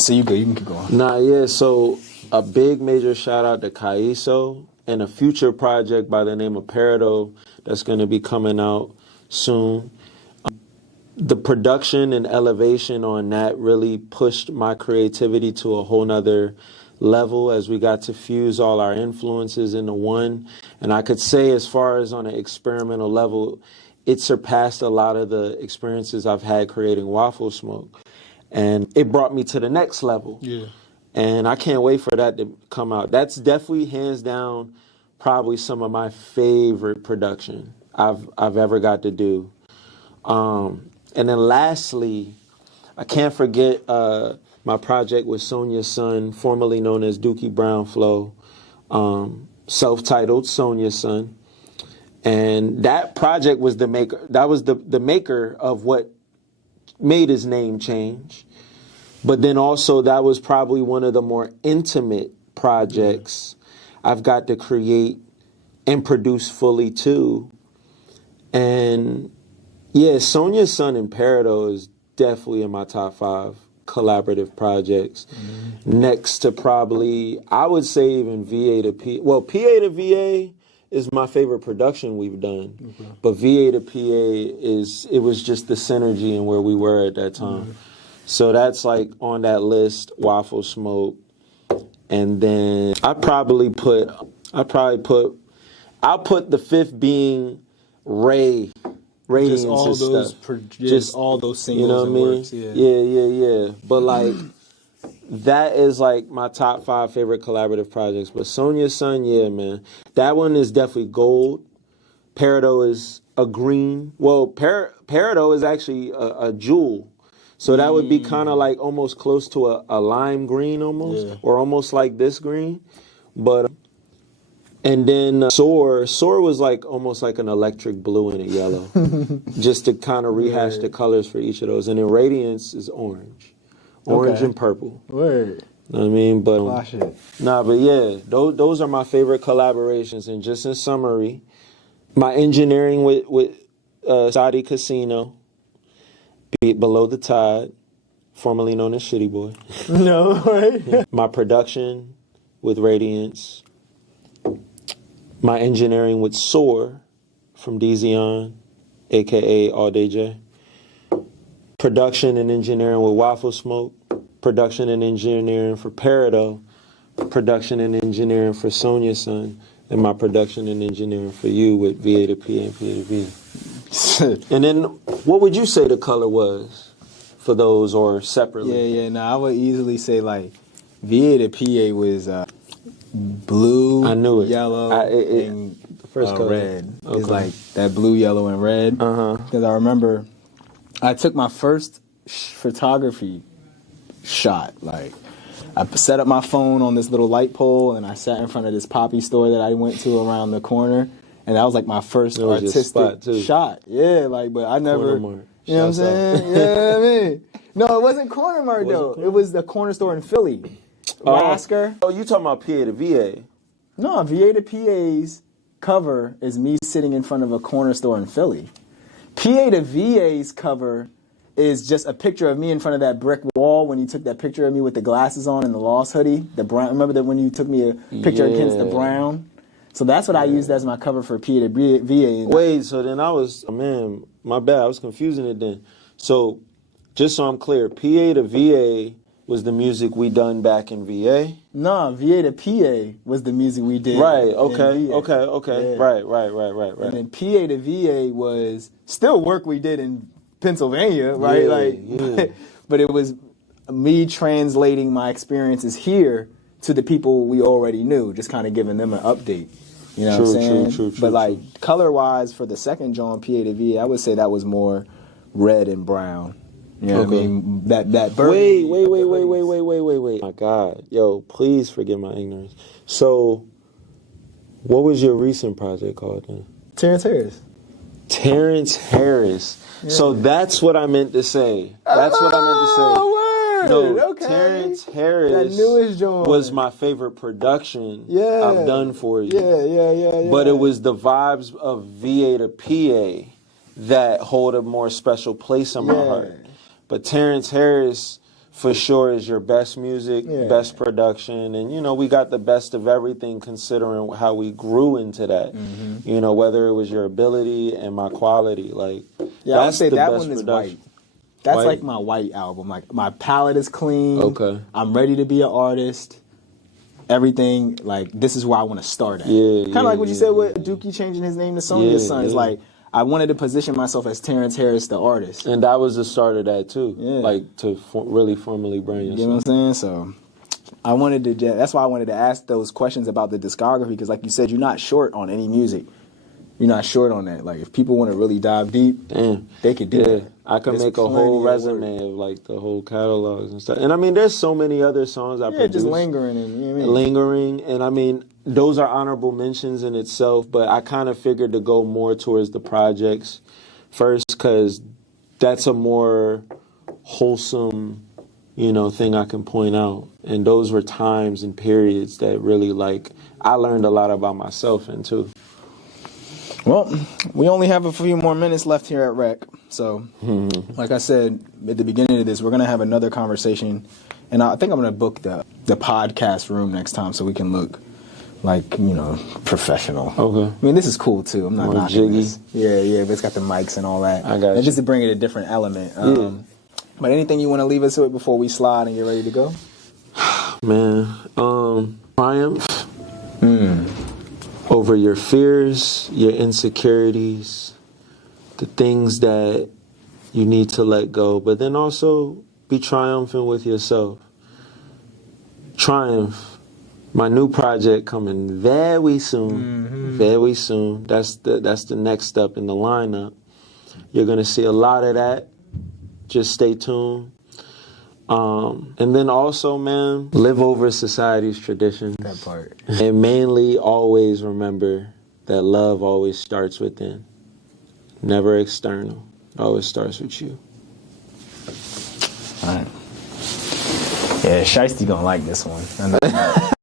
so you good. You can keep going. Nah, yeah, so a big major shout out to Kaiso and a future project by the name of Parido that's going to be coming out soon. The production and elevation on that really pushed my creativity to a whole nother level as we got to fuse all our influences into one. And I could say, as far as on an experimental level, it surpassed a lot of the experiences I've had creating Waffle Smoke. And it brought me to the next level. Yeah. And I can't wait for that to come out. That's definitely, hands down, probably some of my favorite production I've ever got to do. And then lastly, I can't forget my project with Sonya's son, formerly known as Dookie Brown Flow, self-titled Sonya's Son. And that project was the maker. That was the maker of what made his name change. But then also that was probably one of the more intimate projects I've got to create and produce fully too. And yeah, Sonya's Son and Parido is definitely in my top 5 collaborative projects. Next to probably, I would say even VA to PA. Well, PA to VA is my favorite production we've done. But VA to PA it was just the synergy and where we were at that time. So that's like on that list, Waffle Smoke. And then I'll put the 5th being Ray. Just all those, just all those singles, you know what and I mean? works. Yeah. But like, that is like my top 5 favorite collaborative projects. But Sonya's Son, yeah, man, that one is definitely gold. Parido is a green. Well, Parido is actually a jewel. So that would be kind of like almost close to a lime green almost, or almost like this green. But and then Soar was like almost like an electric blue and a yellow, just to kind of rehash the colors for each of those. And then Radiance is orange and purple. Word. Know what I mean? But but yeah, those are my favorite collaborations. And just in summary, my engineering with Saudi Casino, Below the Tide, formerly known as Shitty Boy. No, right? My production with Radiance. My engineering with Soar from DZon, a.k.a. All Day J. Production and engineering with Waffle Smoke. Production and engineering for Parido. Production and engineering for Sonya's Son. And my production and engineering for you with VA to PA and PA to VA. And then, what would you say the color was for those, or separately? No, I would easily say like VA to PA was blue, I knew it. Yellow, and the first color. Red. It's like that blue, yellow, and red. Because I remember I took my first photography shot. Like, I set up my phone on this little light pole, and I sat in front of this poppy store that I went to around the corner. And that was like my first artistic shot. Yeah, like, but I never, you know what I'm saying? Yeah, I mean. No, it wasn't Corner Mart, though. It was the corner store in Philly. Rasker. Oh, you talking about PA to VA? No, VA to PA's cover is me sitting in front of a corner store in Philly. PA to VA's cover is just a picture of me in front of that brick wall when you took that picture of me with the glasses on and the Lost hoodie. The brown. Remember that when you took me a picture against the brown? So that's what I used as my cover for PA to VA. Wait, so then man, my bad. I was confusing it then. So, just so I'm clear, PA to VA was the music we done back in VA? No, VA to PA was the music we did. Right, okay. Yeah. Right. And then PA to VA was still work we did in Pennsylvania, right? But it was me translating my experiences here to the people we already knew, just kind of giving them an update. You know what I'm saying? True. But like color-wise, for the second John PA to VA, I would say that was more red and brown. You know what I mean? That burgundy. Wait. My God. Yo, please forgive my ignorance. So, what was your recent project called then? Terrence Harris. Terrence Harris. Yeah. So that's what I meant to say. No, okay. Terrence Harris that newest joint was my favorite production I've done for you. Yeah. But it was the vibes of VA to PA that hold a more special place in my heart. But Terrence Harris for sure is your best music, best production, and you know we got the best of everything considering how we grew into that. You know, whether it was your ability and my quality, like I would say that one is white. That's White. like my white album. Like my palette is clean. Okay. I'm ready to be an artist. Everything, like, this is where I want to start at. Kind of like what you said with Dookie changing his name to Sonya's son. It's like, I wanted to position myself as Terrence Harris, the artist. And that was the start of that, too. Like, to really formally brand yourself. You know what I'm saying? So, that's why I wanted to ask those questions about the discography, because like you said, you're not short on any music. You're not short on that. Like, if people want to really dive deep, they could do that. I could make a whole resume of like the whole catalogs and stuff. And I mean, there's so many other songs I produced. Just lingering and you know what I mean? Lingering, and I mean, those are honorable mentions in itself. But I kind of figured to go more towards the projects first because that's a more wholesome, you know, thing I can point out. And those were times and periods that really like I learned a lot about myself in too. Well, we only have a few more minutes left here at Rec. So, like I said at the beginning of this, we're going to have another conversation. And I think I'm going to book the podcast room next time so we can look like, you know, professional. Okay. I mean, this is cool, too. I'm not more knocking jiggy. this. Yeah, but it's got the mics and all that. I got and just to bring it a different element. But anything you want to leave us with before we slide and get ready to go? Man, triumph. Over your fears, your insecurities, the things that you need to let go, but then also be triumphant with yourself. Triumph. My new project coming very soon. Very soon. That's the next step in the lineup. You're gonna see a lot of that. Just stay tuned. And then also, man, live over society's traditions. That part. And mainly always remember that love always starts within. Never external. It always starts with you. All right. Yeah, Shiesty gonna like this one.